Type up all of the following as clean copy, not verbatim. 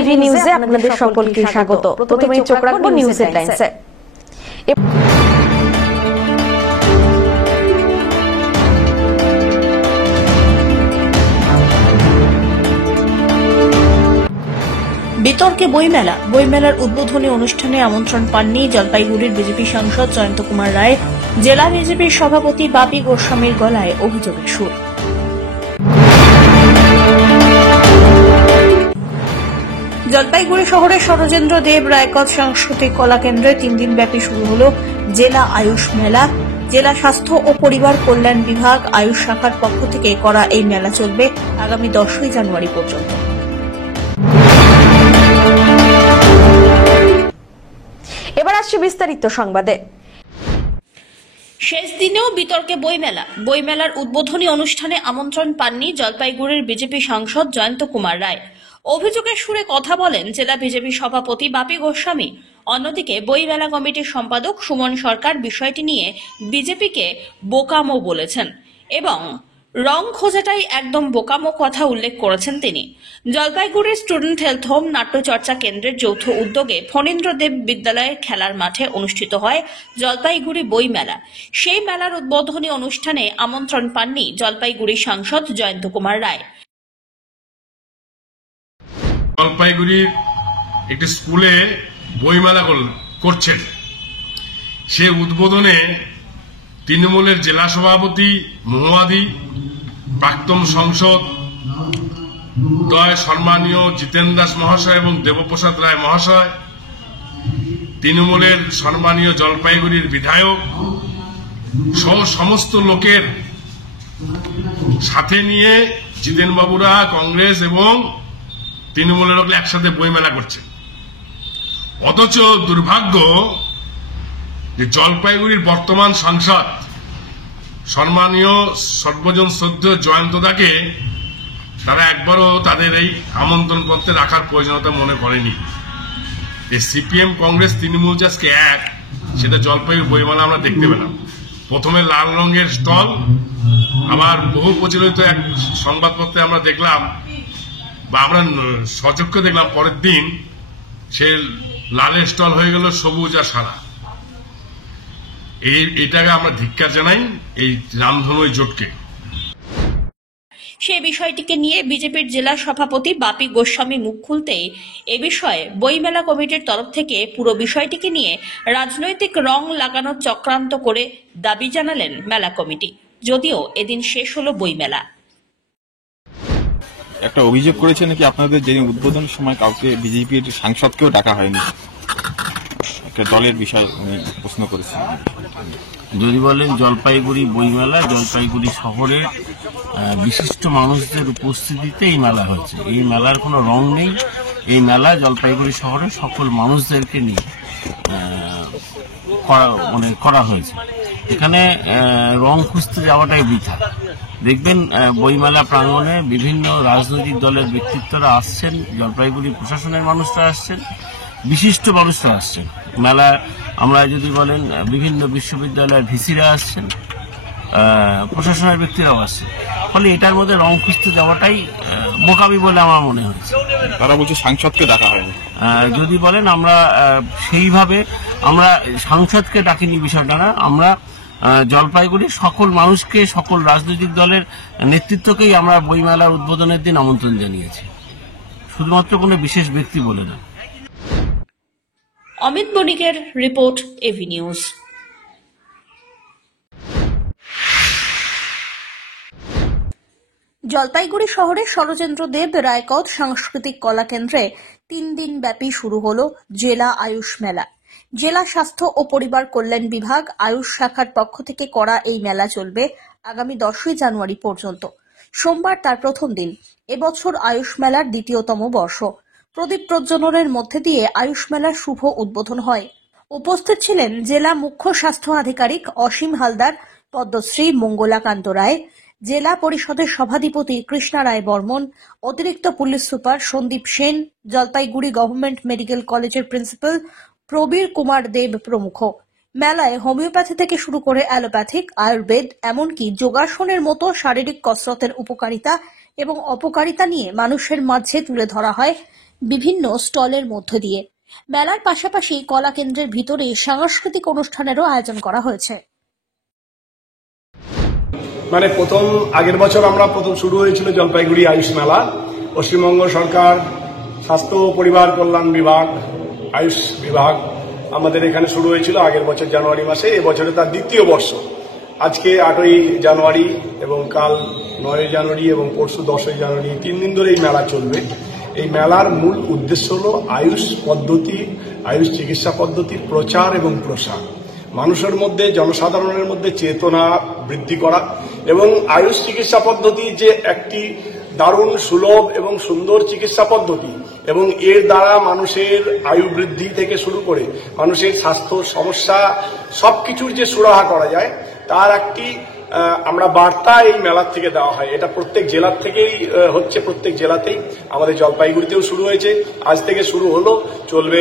AV নিউজে আপনাদের সকলকে স্বাগত। প্রথমেই চোখ রাখবো নিউজ হেডলাইন্সে। বিতর্কে বইমেলা। বইমেলার উদ্বোধনী অনুষ্ঠানে আমন্ত্রণ পাননি জলপাইগুড়ির বিজেপি সাংসদ জয়ন্ত কুমার রায়। জেলা বিজেপির সভাপতি বাপি গোস্বামীর গলায় অভিযোগের সুর। জলপাইগুড়ি শহরের সরজেন্দ্র দেব রায়কোট সাংস্কৃতিক কলা কেন্দ্রে 3 দিনব্যাপী শুরু হল জেলা আয়ুষ মেলা। জেলা স্বাস্থ্য ও পরিবার কল্যাণ বিভাগ আয়ুষ শাখার পক্ষ থেকে করা এই মেলা চলবে আগামী 10ই জানুয়ারি পর্যন্ত। এবার আসছে বিস্তারিত সংবাদে। শেষ দিনেও বিতর্কে বইমেলা। বইমেলার উদ্বোধনী অনুষ্ঠানে আমন্ত্রণ পাননি জলপাইগুড়ির বিজেপি সাংসদ জয়ন্ত কুমার রায়। অভিযোগের সুরে কথা বলেন জেলা বিজেপি সভাপতি বাপি গোস্বামী। অন্যদিকে বইমেলা কমিটির সম্পাদক সুমন সরকার বিষয়টি নিয়ে বিজেপিকে বোকামো বলেছেন এবং রং খোঁজাটাই একদম বোকামো কথা উল্লেখ করেছেন তিনি। জলপাইগুড়ির স্টুডেন্ট হেলথ হোম নাট্যচর্চা কেন্দ্রের যৌথ উদ্যোগে ফণীন্দ্রদেব বিদ্যালয়ের খেলার মাঠে অনুষ্ঠিত হয় জলপাইগুড়ি বই মেলা। সেই মেলার উদ্বোধনী অনুষ্ঠানে আমন্ত্রণ পাননি জলপাইগুড়ি সাংসদ জয়ন্ত কুমার রায়। জলপাইগুড়ির একটি স্কুলে বইমেলা করছেন, সে উদ্বোধনে তৃণমূলের জেলা সভাপতি মহুয়াদি, প্রাক্তন সংসদ দ্বয় সম্মানীয় জিতেন দাস মহাশয় এবং দেবপ্রসাদ রায় মহাশয়, তৃণমূলের সম্মানীয় জলপাইগুড়ির বিধায়ক সহ সমস্ত লোকের সাথে নিয়ে জিতেন বাবুরা কংগ্রেস এবং তৃণমূলের লোক একসাথে বইমেলা করছে। অথচ দুর্ভাগ্য যে জলপাইগুড়ির বর্তমান সাংসদ সম্মানীয় সর্বজন শ্রদ্ধেয় জয়ন্তদাকে তারা একবারও তাদের এই আমন্ত্রণ পত্রে রাখার প্রয়োজনীয়তা মনে করেনি। এই সিপিএম কংগ্রেস তৃণমূল যে আজকে এক, সেটা জলপাইগুড়ি বইমেলা আমরা দেখতে পেলাম। প্রথমে লাল রঙের স্টল, আবার বহু প্রচলিত এক সংবাদপত্রে আমরা দেখলাম বা আমরা সচক্ষে দেখলাম পরের দিন সে লালের স্টল হয়ে গেল সবুজ আর সাদা। এটাকে আমরা ধিক্কার জানাই এই রামধনু জোটকে। সে বিষয়টিকে নিয়ে বিজেপির জেলা সভাপতি বাপি গোস্বামী মুখ খুলতেই এ বিষয়ে বইমেলা কমিটির তরফ থেকে পুরো বিষয়টিকে নিয়ে রাজনৈতিক রং লাগানোর চক্রান্ত করে দাবি জানালেন মেলা কমিটি। যদিও এদিন শেষ হলো বইমেলা। একটা অভিযোগ করেছে নাকি আপনাদের যে উদ্বোধনের সময় কাউকে বিজেপির সাংসদকেও ডাকা হয়নি, একটা দলের বিষয় উনি প্রশ্ন করেছেন। যদি বলেন জলপাইগুড়ি বইমেলা, জলপাইগুড়ি শহরের বিশিষ্ট মানুষদের উপস্থিতিতে এই মেলা হয়েছে। এই মেলার কোনো রং নেই। এই মেলা জলপাইগুড়ি শহরের সকল মানুষদেরকে নিয়ে করা হয়েছে। এখানে রং খুঁজতে যাওয়াটাই বৃথা। দেখবেন বইমেলা প্রাঙ্গণে বিভিন্ন রাজনৈতিক দলের ব্যক্তিত্বরা আসছেন, জলপাইগুড়ি প্রশাসনের মানুষরা আসছেন, বিশিষ্ট মানুষরা আসছেন। মেলা আমরা যদি বলেন বিভিন্ন বিশ্ববিদ্যালয়ের ভিসিরা আসছেন, প্রশাসনের ব্যক্তিরাও আসছেন। ফলে এটার মধ্যে রং খুঁজতে যাওয়াটাই বোকামি বলে আমার মনে হয়েছে। তারা বলছে সাংসদকে ডাকা হয়নি। যদি বলেন আমরা সেইভাবে আমরা সাংসদকে ডাকিনি, বিষয়টা না। আমরা জলপাইগুড়ির সকল মানুষকে, সকল রাজনৈতিক দলের নেতৃত্বকেই আমরা বইমেলার উদ্বোধনের দিন আমন্ত্রণ জানিয়েছি, শুধুমাত্র কোনো বিশেষ ব্যক্তি বলে না। অমিত বণিকের রিপোর্ট, এভি নিউজ। জলপাইগুড়ি শহরের সরজেন্দ্র দেব রায়কোট সাংস্কৃতিক কলা কেন্দ্রে 3 দিনব্যাপী শুরু হল জেলা আয়ুষ মেলা। জেলা স্বাস্থ্য ও পরিবার কল্যাণ বিভাগ আয়ুষ শাখার পক্ষ থেকে করা এই মেলা চলবে আগামী 10ই জানুয়ারি পর্যন্ত। সোমবার তার প্রথম দিন। এবছর আয়ুষ মেলার 2তম বর্ষ। প্রদীপ প্রজ্বলনের মধ্যে দিয়ে আয়ুষ মেলার শুভ উদ্বোধন হয়। উপস্থিত ছিলেন জেলা মুখ্য স্বাস্থ্য আধিকারিক অসীম হালদার, পদ্মশ্রী মঙ্গলাকান্ত রায়, জেলা পরিষদের সভাধিপতি কৃষ্ণা রায় বর্মন, অতিরিক্ত police super Sandip Sen, Jalpaiguri government medical কলেজের প্রিন্সিপাল প্রবীর কুমার দেব প্রমুখ। মেলায় হোমিওপ্যাথি থেকে শুরু করে অ্যালোপ্যাথিক, আয়ুর্বেদ, এমনকি যোগাসনের মতো শারীরিক কসরতের উপকারিতা এবং অপকারিতা নিয়ে মানুষের মাঝে তুলে ধরা হয় বিভিন্ন স্টলের মধ্য দিয়ে। মেলার পাশাপাশি কলা কেন্দ্রের ভিতরে সাংস্কৃতিক অনুষ্ঠানেরও আয়োজন করা হয়েছে। মানে আগের বছর আমরা প্রথম শুরু হয়েছিল জলপাইগুড়ি আয়ুষ মেলা। পশ্চিমবঙ্গ সরকার স্বাস্থ্য ও পরিবার কল্যাণ বিভাগ, আয়ুষ বিভাগ আমাদের এখানে শুরু হয়েছিল আগের বছর জানুয়ারি মাসে। এবছরে তার দ্বিতীয় বর্ষ। আজকে 8ই জানুয়ারি এবং কাল 9 জানুয়ারি এবং পরশু 10 জানুয়ারি 3 দিন ধরে এই মেলা চলবে। এই মেলার মূল উদ্দেশ্য হল আয়ুষ পদ্ধতি, আয়ুষ চিকিৎসা পদ্ধতির প্রচার এবং প্রসার, মানুষের মধ্যে, জনসাধারণের মধ্যে চেতনা বৃদ্ধি করা এবং আয়ুষ চিকিৎসা পদ্ধতি যে একটি দারুণ সুলভ এবং সুন্দর চিকিৎসা পদ্ধতি এবং এর দ্বারা মানুষের আয়ু বৃদ্ধি থেকে শুরু করে মানুষের স্বাস্থ্য সমস্যা সবকিছুর যে সুরাহা করা যায় তার একটি আমরা বার্তা এই মেলার থেকে দেওয়া হয়। এটা প্রত্যেক জেলার থেকেই হচ্ছে, প্রত্যেক জেলাতেই। আমাদের জলপাইগুড়িতেও শুরু হয়েছে, আজ থেকে শুরু হলো, চলবে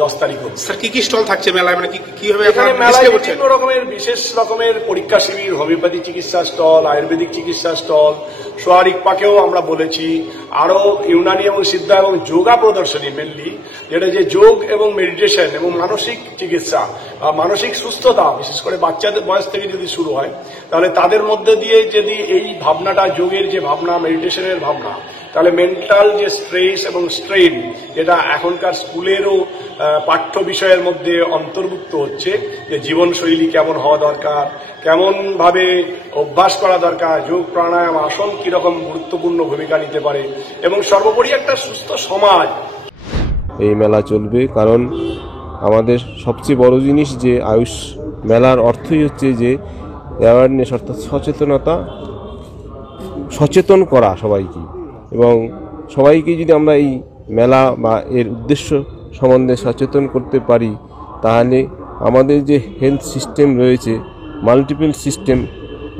10 তারিখও। স্যার কি কি স্টল থাকছে মেলায়, মানে কিভাবে এখানে মেলায় বিভিন্ন রকমের বিশেষ রকমের পরীক্ষা শিবির, হোমিওপ্যাথি চিকিৎসা স্টল, আয়ুর্বেদিক চিকিৎসা স্টল, সোয়ারিক পাকেও আমরা বলেছি, আরো ইউনানি এবং সিদ্ধা এবং যোগা প্রদর্শনী, মেনলি যেটা যে যোগ এবং মেডিটেশন এবং মানসিক চিকিৎসা, মানসিক সুস্থতা, বিশেষ করে বাচ্চাদের বয়স থেকে যদি শুরু হয় তাহলে তাদের মধ্যে দিয়ে যদি এই ভাবনাটা, যোগের যে ভাবনা, মেডিটেশনের ভাবনা, তাহলে মেন্টাল যে স্ট্রেস এবং স্ট্রেন, যেটা এখনকার স্কুলেরও পাঠ্য বিষয়ের মধ্যে অন্তর্ভুক্ত হচ্ছে, যে জীবনশৈলী কেমন হওয়া দরকার, কেমন ভাবে অভ্যাস করা দরকার, যোগ প্রাণায়াম আসন কিরকম গুরুত্বপূর্ণ ভূমিকা নিতে পারে এবং সর্বোপরি একটা সুস্থ সমাজ। এই মেলা চলবে কারণ আমাদের সবচেয়ে বড় জিনিস যে আয়ুষ মেলার অর্থই হচ্ছে যে অ্যাওয়ারনেস, অর্থাৎ সচেতন করা সবাইকে, এবং সবাইকে যদি আমরা এই মেলা বা এর উদ্দেশ্য সম্বন্ধে সচেতন করতে পারি তাহলে আমাদের যে হেলথ সিস্টেম রয়েছে, মাল্টিপল সিস্টেম,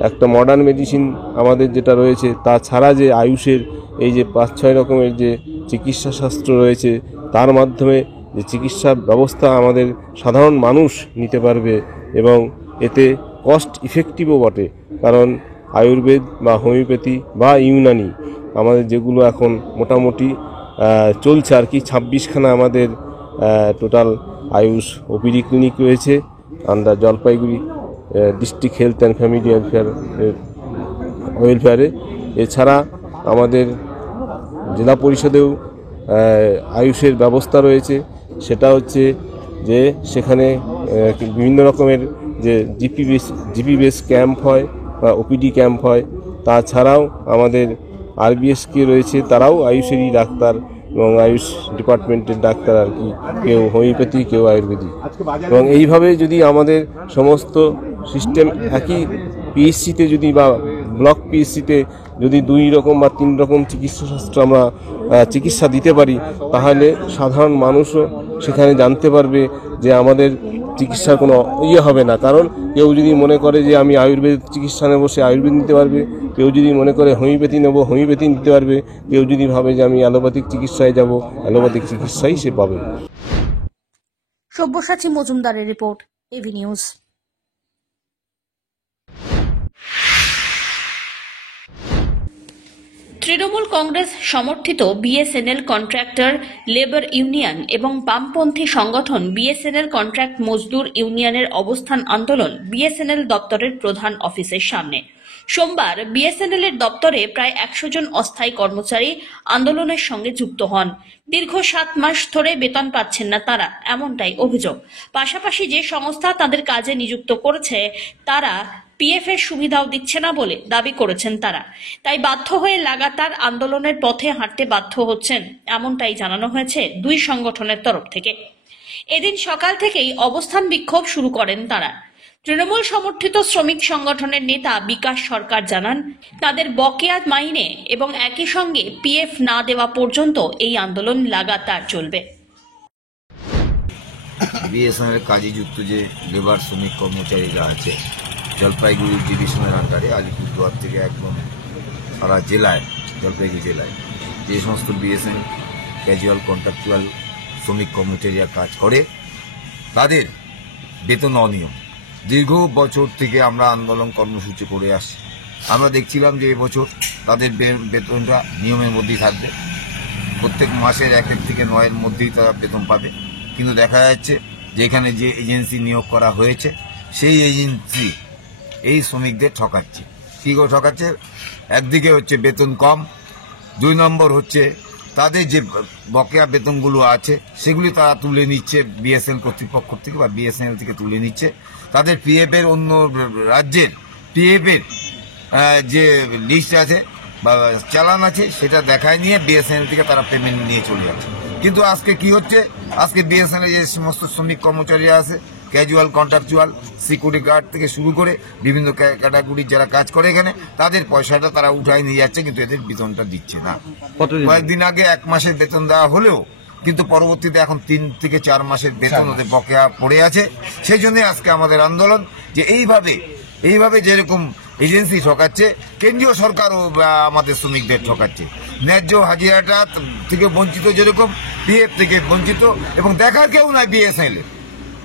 একটা মডার্ন মেডিসিন আমাদের যেটা রয়েছে, তাছাড়া যে আয়ুষের এই যে 5-6 রকমের যে চিকিৎসা শাস্ত্র রয়েছে তার মাধ্যমে যে চিকিৎসা ব্যবস্থা আমাদের সাধারণ মানুষ নিতে পারবে এবং এতে কস্ট ইফেক্টিভও বটে। কারণ আয়ুর্বেদ বা হোমিওপ্যাথি বা ইউনানি আমাদের যেগুলো এখন মোটামুটি চলছে আর কি, 26খানা আমাদের টোটাল আয়ুষ ওপিডি ক্লিনিক রয়েছে under Jalpaiguri district health and family ওয়েলফেয়ারে। এছাড়া আমাদের জেলা পরিষদেও আয়ুষের ব্যবস্থা রয়েছে, সেটা হচ্ছে যে সেখানে বিভিন্ন রকমের যে জিপি বেস ক্যাম্প হয় বা ওপিডি ক্যাম্প হয়। তাছাড়াও আমাদের আরবিএসকে রয়েছে, তারাও আয়ুষেরই ডাক্তার এবং আয়ুষ ডিপার্টমেন্টের ডাক্তার আর কি, কেউ হোমিওপ্যাথি, কেউ আয়ুর্বেদিক। এবং এইভাবে যদি আমাদের সমস্ত সিস্টেম একই পিএইচসিতে যদি বা ব্লক পিএইচসিতে যদি 2 রকম বা 3 রকম চিকিৎসা শাস্ত্র আমরা চিকিৎসা দিতে পারি তাহলে সাধারণ মানুষও সেখানে জানতে পারবে যে আমাদের চিকিৎসার কোনো হবে না। কারণ কেউ যদি মনে করে যে আমি আয়ুর্বেদ চিকিৎসা নেবো, সে আয়ুর্বেদ নিতে পারবে, কেউ যদি মনে করে হোমিওপ্যাথি নেবো, হোমিওপ্যাথি নিতে পারবে, কেউ যদি ভাবে যে আমি অ্যালোপ্যাথিক চিকিৎসায় যাব, অ্যালোপ্যাথিক চিকিৎসাই সে পাবে। সব্যসাচী মজুমদারের report, AV news. Trinamool Congress সমর্থিত বিএসএনএল কন্ট্রাক্টর লেবার ইউনিয়ন এবং বামপন্থী সংগঠন বিএসএনএল কন্ট্রাক্ট মজদুর ইউনিয়নের অবস্থান আন্দোলন বিএসএনএল দপ্তরের প্রধান অফিসের সামনে। সোমবার বিএসএনএল এর দপ্তরে প্রায় 100 জন অস্থায়ী কর্মচারী আন্দোলনের সঙ্গে যুক্ত হন। দীর্ঘ 7 মাস ধরে বেতন পাচ্ছেন না তারা, এমনটাই অভিযোগ। পাশাপাশি যে সংস্থা তাদের কাজে নিযুক্ত করেছে তারা পিএফ এর সুবিধাও দিচ্ছে না বলে দাবি করেছেন তারা। তাই বাধ্য হয়ে লাগাতার আন্দোলনের পথে হাঁটতে বাধ্য হচ্ছেন, এমনটাই জানানো হয়েছে 2 সংগঠনের তরফ থেকে। এদিন সকাল থেকেই অবস্থান বিক্ষোভ শুরু করেন তারা। তৃণমূল সমর্থিত শ্রমিক সংগঠনের নেতা বিকাশ সরকার জানান, তাদের বকেয়া মাইনে এবং একই সঙ্গে পিএফ না দেওয়া পর্যন্ত এই আন্দোলন লাগাতার চলবে। বিএসএনএল কাজে যুক্ত যে লেবার শ্রমিক কর্মচারীরা আছে জলপাইগুড়ি ডিভিশনের আন্ডারে, আলিপুরদুয়ার থেকে একদম সারা জেলায়, জলপাইগুড়ি জেলায় যে সমস্ত বিএসএনএল ক্যাজুয়াল কন্ট্রাকচুয়াল শ্রমিক কর্মচারীরা কাজ করে তাদের বেতন অনিয়ম দীর্ঘ বছর থেকে আমরা আন্দোলন কর্মসূচি করে আসছি। আমরা দেখছিলাম যে এবছর তাদের বেতনটা নিয়মের মধ্যেই থাকবে, প্রত্যেক মাসের 1 থেকে 9-এর মধ্যেই তারা বেতন পাবে, কিন্তু দেখা যাচ্ছে যে এখানে যে এজেন্সি নিয়োগ করা হয়েছে সেই এজেন্সি এই শ্রমিকদের ঠকাচ্ছে। কী করে ঠকাচ্ছে? একদিকে হচ্ছে বেতন কম, 2 নম্বর হচ্ছে তাদের যে বকেয়া বেতনগুলো আছে সেগুলি তারা তুলে নিচ্ছে বিএসএনএল কর্তৃপক্ষ থেকে বা বিএসএনএল থেকে তুলে নিচ্ছে। তাদের পিএফ এর অন্য রাজ্যের পিএফ এর যে লিস্ট আছে বা চালান আছে সেটা দেখায় নিয়ে বিএসএনএল থেকে তারা পেমেন্ট নিয়ে চলে যাচ্ছে। কিন্তু আজকে কি হচ্ছে, আজকে বিএসএনএল যে সমস্ত শ্রমিক কর্মচারী আছে, ক্যাজুয়াল, কন্ট্রাকচুয়াল, সিকিউরিটি গার্ড থেকে শুরু করে বিভিন্ন ক্যাটাগরির যারা কাজ করে এখানে, তাদের পয়সাটা তারা উঠায় নিয়ে যাচ্ছে, কিন্তু এদের বেতনটা দিচ্ছে না। কয়েকদিন আগে 1 মাসের বেতন দেওয়া হলেও কিন্তু পরবর্তীতে এখন 3 থেকে 4 মাসের বেতন ওদের বকেয়া পড়ে আছে। সেই জন্য আজকে আমাদের আন্দোলন যে এইভাবে যেরকম এজেন্সি ঠকাচ্ছে, কেন্দ্রীয় সরকারও আমাদের শ্রমিকদের ঠকাচ্ছে। ন্যায্য হাজিরাটা থেকে বঞ্চিত, যেরকম পিএফ থেকে বঞ্চিত, এবং দেখার কেউ নাই বিএসএনএল।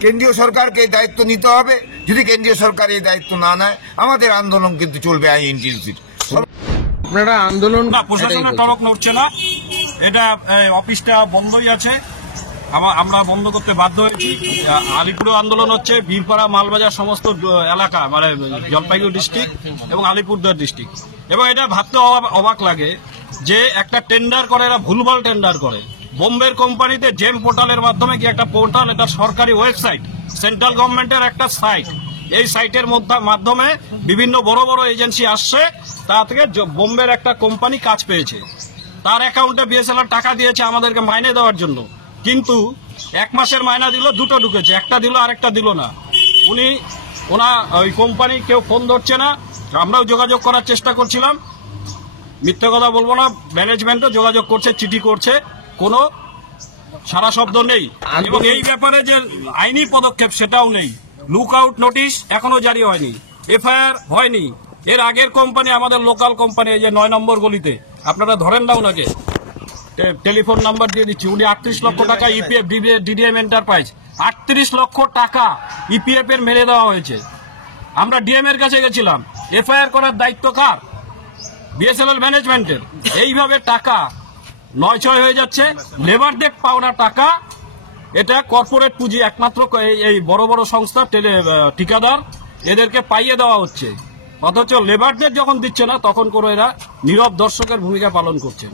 কেন্দ্রীয় সরকারকে এই দায়িত্ব নিতে হবে। যদি কেন্দ্রীয় সরকার এই দায়িত্ব না নেয়, আমাদের আন্দোলন কিন্তু চলবে আইএনটিইউসির। আপনারা আন্দোলন প্রশাসনের টনক নড়ছে না, এটা অফিসটা বন্ধই আছে, আমরা বন্ধ করতে বাধ্য হয়েছি। আলিপুরে আন্দোলন হচ্ছে, বীরপাড়া, মালবাজার সমস্ত এলাকা, মানে জলপাইগুড়ি ডিস্ট্রিক্ট এবং আলিপুরদুয়ার ডিস্ট্রিক্ট। এবং এটা ভাবতে অবাক লাগে যে একটা টেন্ডার করে, এরা ভুলভাল টেন্ডার করে। বোম্বের কোম্পানিতে জেম পোর্টালের মাধ্যমে কি একটা পোর্টাল, এটা সরকারি ওয়েবসাইট, সেন্ট্রাল গভর্নমেন্টের একটা সাইট। এই সাইটের মাধ্যমে বিভিন্ন বড় বড় এজেন্সি আসছে, তা থেকে বোম্বের একটা কোম্পানি কাজ পেয়েছে, তার অ্যাকাউন্টে বিএসএনএল টাকা দিয়েছে আমাদেরকে মাইনে দেওয়ার জন্য। কিন্তু 1 মাসের মাইনা দিল, 2টো ঢুকেছে, একটা দিল আরেকটা দিল না। ওই কোম্পানি কেউ ফোন ধরছে না, আমরাও যোগাযোগ করার চেষ্টা করছিলাম, মিথ্যে কথা বলবো না, ম্যানেজমেন্টও যোগাযোগ করছে, চিঠি করছে, কোনো সারা শব্দ নেই। এবং এই ব্যাপারে যে আইনি পদক্ষেপ সেটাও নেই। লুক আউট নোটিশ এখনো জারি হয়নি, এফআইআর হয়নি। এর আগের কোম্পানি, আমাদের লোকাল কোম্পানি, এই যে 9 নম্বর গলিতে, আপনারা ধরেন না ওনাকে, টেলিফোন নাম্বার দিয়ে দিচ্ছি, উনি 38 লক্ষ টাকা ইপিএফ, ডিডিএম এন্টারপ্রাইজ 38 লক্ষ টাকা ইপিএফ এর মেরে দেওয়া হয়েছে। আমরা ডিএম এর কাছে গেছিলাম, এফআইআর করার দায়িত্ব কার? বিএসএনএল ম্যানেজমেন্টের। এইভাবে টাকা নয়ছয় হয়ে যাচ্ছে, লেবারদের পাওনা টাকা, এটা কর্পোরেট পুঁজি, একমাত্র এই বড় বড় সংস্থা, ঠিকাদার, এদেরকে পাইয়ে দেওয়া হচ্ছে। অথচ লেবারদের যখন দিচ্ছে না, তখন করে এরা নীরব দর্শকের ভূমিকা পালন করছে।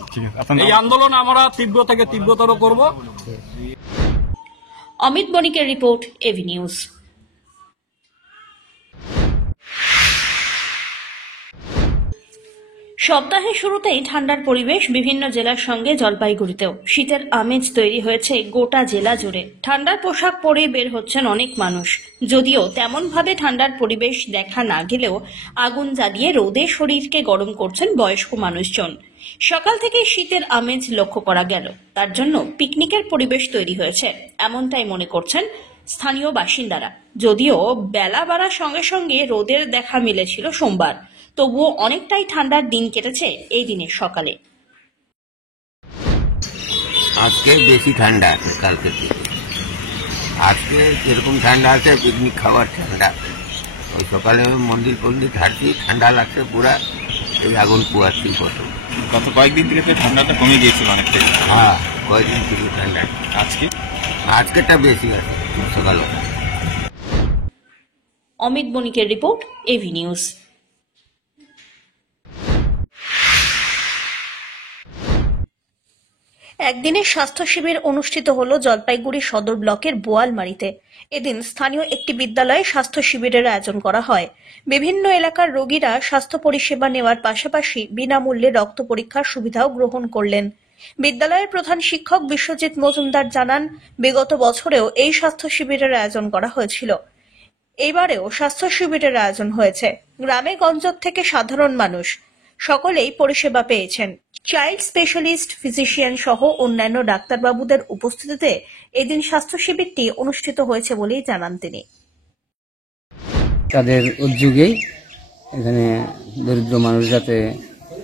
এই আন্দোলন আমরা তীব্র থেকে তীব্রতর করব। অমিত বণিকের রিপোর্ট, এভি নিউজ। সপ্তাহের শুরুতেই ঠান্ডার পরিবেশ বিভিন্ন জেলার সঙ্গে জলপাইগুড়িতেও। শীতের আমেজ তৈরি হয়েছে গোটা জেলা জুড়ে। ঠান্ডার পোশাক পরে বের হচ্ছেন অনেক মানুষ। যদিও তেমনভাবে ঠান্ডার পরিবেশ দেখা না গেলেও আগুন জ্বালিয়ে রোদে শরীরকে গরম করছেন বয়স্ক মানুষজন। সকাল থেকে শীতের আমেজ লক্ষ্য করা গেল, তার জন্য পিকনিকের পরিবেশ তৈরি হয়েছে, এমনটাই মনে করছেন স্থানীয় বাসিন্দারা। যদিও বেলা বাড়ার সঙ্গে সঙ্গে রোদের দেখা মিলেছিল সোমবার, তবুও অনেকটাই ঠান্ডার দিন কেটেছে এই দিনের সকালে। আজকে বেশি ঠান্ডা আছে কালকে থেকে। আজকে যেরকম ঠান্ডা আছে, পিকনিক খাবার ঠান্ডা। ওই সকালে মন্দির ফন্দির হাঁটছি, ঠান্ডা লাগছে পুরা, এই আগুন পোয়াচ্ছি কত। গত কয়েকদিন থেকে তো ঠান্ডাটা কমে গিয়েছিল অনেকটাই। হ্যাঁ, কয়েকদিন থেকে ঠান্ডা। আজকেটা বেশি আছে সকালে। অমিত বণিকের রিপোর্ট, এভি নিউজ। একদিনের স্বাস্থ্য শিবির অনুষ্ঠিত হল জলপাইগুড়ি সদর ব্লকের বোয়ালমারীতে। এদিন স্থানীয় একটি বিদ্যালয়ে স্বাস্থ্য শিবিরের আয়োজন করা হয়। বিভিন্ন এলাকার রোগীরা স্বাস্থ্য পরিষেবা নেওয়ার পাশাপাশি বিনামূল্যে রক্ত পরীক্ষার সুবিধাও গ্রহণ করলেন। বিদ্যালয়ের প্রধান শিক্ষক বিশ্বজিৎ মজুমদার জানান, বিগত বছরেও এই স্বাস্থ্য শিবিরের আয়োজন করা হয়েছিল। এইবারেও স্বাস্থ্য শিবিরের আয়োজন হয়েছে। গ্রামে গঞ্জ থেকে সাধারণ মানুষ সকলেই পরিষেবা পেয়েছেন। চাইল্ড স্পেশালিস্ট, ফিজিশিয়ান সহ অন্যান্য ডাক্তারবাবুদের উপস্থিতিতে এদিন স্বাস্থ্য শিবিরটি অনুষ্ঠিত হয়েছে বলেই জানান তিনি। তাদের উদ্যোগেই এখানে দরিদ্র মানুষ যাতে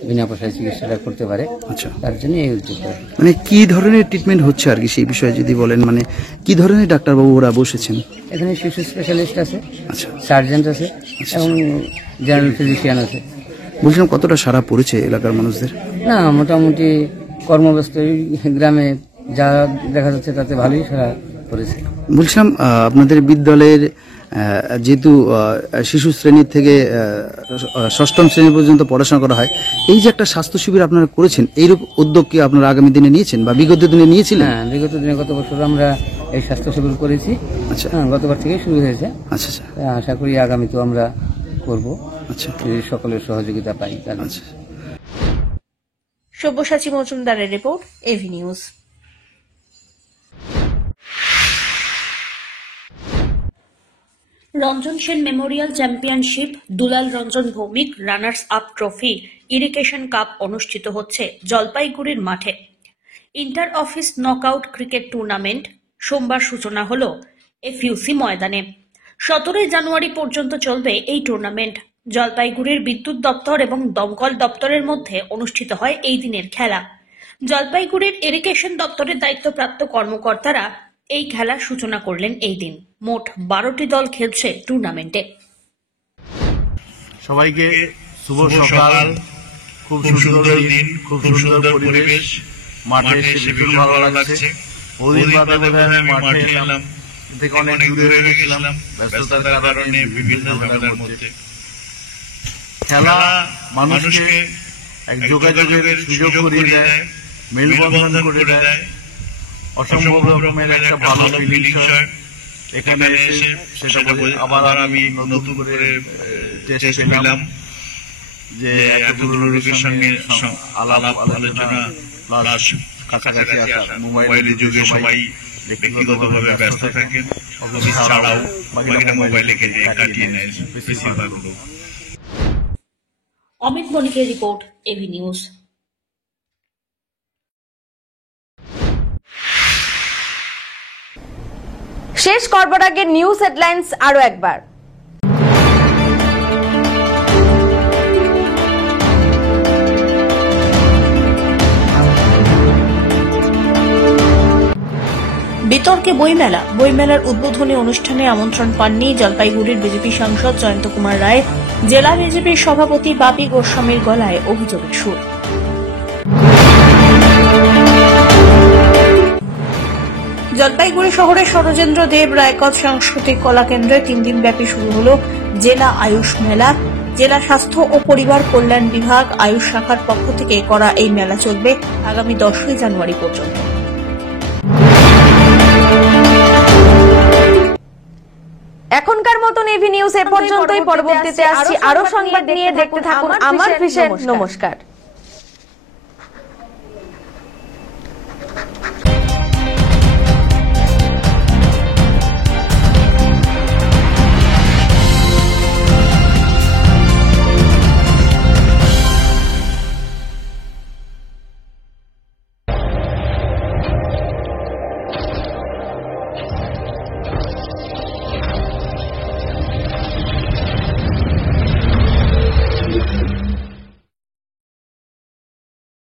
বিনা পয়সায় চিকিৎসাটা করতে পারে, আচ্ছা, তার জন্য এই উদ্যোগ। মানে কি ধরনের ট্রিটমেন্ট হচ্ছে আর কি, সেই বিষয়ে যদি বলেন, মানে কি ধরনের ডাক্তারবাবুরা বসেছেন? এখানে শিশু স্পেশালিস্ট আছে, আচ্ছা, সার্জেন্ট আছে এবং জেনারেল ফিজিশিয়ান আছে। বলছিলাম কতটা সারা পড়েছে এলাকার মানুষদের? না, মোটামুটি কর্মব্যস্ত এই গ্রামে যা দেখা যাচ্ছে তাতে ভালোই সারা পড়েছে। বলছিলাম আপনাদের বিদ্যালয়ের যেহেতু শিশু শ্রেণী থেকে ষষ্ঠম শ্রেণী পর্যন্ত পড়াশোনা করা হয়, এই যে একটা স্বাস্থ্য শিবির আপনারা করেছেন, এইরকম উদ্যোগ কি আপনারা আগামী দিনে নিয়েছেন বা বিগত দিনে নিয়েছিলেন? হ্যাঁ, বিগত দিনে গত বছর আমরা এই স্বাস্থ্য শিবির করেছি। আচ্ছা, গতবার থেকে শুরু হয়েছে। আচ্ছা আচ্ছা, আশা করি আগামী তো আমরা করব। আচ্ছা, যদি সকলের সহযোগিতা পাই। আচ্ছা। সব্যসাচী মজুমদারের report, AV news. Ranjan Sen memorial championship Dulal Ranjan Bhowmik runners up trophy irrigation cup অনুষ্ঠিত হচ্ছে জলপাইগুড়ির মাঠে। Inter office knockout cricket tournament সোমবার সূচনা হল এফইউসি ময়দানে। 17 জানুয়ারি পর্যন্ত চলবে এই টুর্নামেন্ট। জলপাইগুড়ির বিদ্যুৎ দপ্তর এবং দমকল দপ্তরের মধ্যে অনুষ্ঠিত হয় এই দিনের খেলা। জলপাইগুড়ির ইরিগেশন দপ্তরের দায়িত্বপ্রাপ্ত কর্মকর্তারা এই খেলার সূচনা করলেন এই দিন। মোট 12টি দল খেলছে টুর্নামেন্টে। সবাইকে শুভ সকাল। খুব সুন্দর দিন, খুব সুন্দর পরিবেশ, মাঠে এসে ভীষণ ভালো লাগছে। বহুদিন বাদে বোধহয় আমি মাঠে এলাম, থেকে অনেক দূরে হয়ে গেছিলাম ব্যস্ততার কারণে, বিভিন্ন ঝামেলার মধ্যে। খেলা মানুষকে এক যোগাযোগের সুযোগ করে দেয়, মেলবন্ধন করে দেয়, অসম্ভব রকমের একটা ভালো ফিলিংস হয় এখানে এসে। সেটা আবার আমি নতুন করে টেস্ট পেলাম যে এতগুলো লোকের সঙ্গে আলাপ আলোচনা প্লাস কাছাকাছি আসা। মোবাইলের যুগে সবাই ব্যক্তিগতভাবে ব্যস্ত থাকেন, অফিস ছাড়াও বাকিটা মোবাইলে কাটিয়ে নেয় বেশিরভাগ লোক। অমিত বণিকের রিপোর্ট, এভি নিউজ। শেষ করবার আগে নিউজ হেডলাইন্স আরো একবার। বিতর্কে বইমেলা। বইমেলার উদ্বোধনী অনুষ্ঠানে আমন্ত্রণ পাননি জলপাইগুড়ির বিজেপি সাংসদ জয়ন্ত কুমার রায়। জেলা বিজেপির সভাপতি বাপি গোস্বামীর গলায় অভিযোগের সুর। জলপাইগুড়ি শহরের সরোজেন্দ্র দেব রায়কোট সাংস্কৃতিক কলা কেন্দ্রে 3 দিনব্যাপী শুরু হল জেলা আয়ুষ মেলা। জেলা স্বাস্থ্য ও পরিবার কল্যাণ বিভাগ আয়ুষ শাখার পক্ষ থেকে করা এই মেলা চলবে আগামী 10 জানুয়ারি পর্যন্ত। এখনকার মতন এভি নিউজ এ পর্যন্তই। পরবর্তীতে আসছি আরো সংবাদ নিয়ে। দেখতে থাকুন আমার ভিশন। নমস্কার।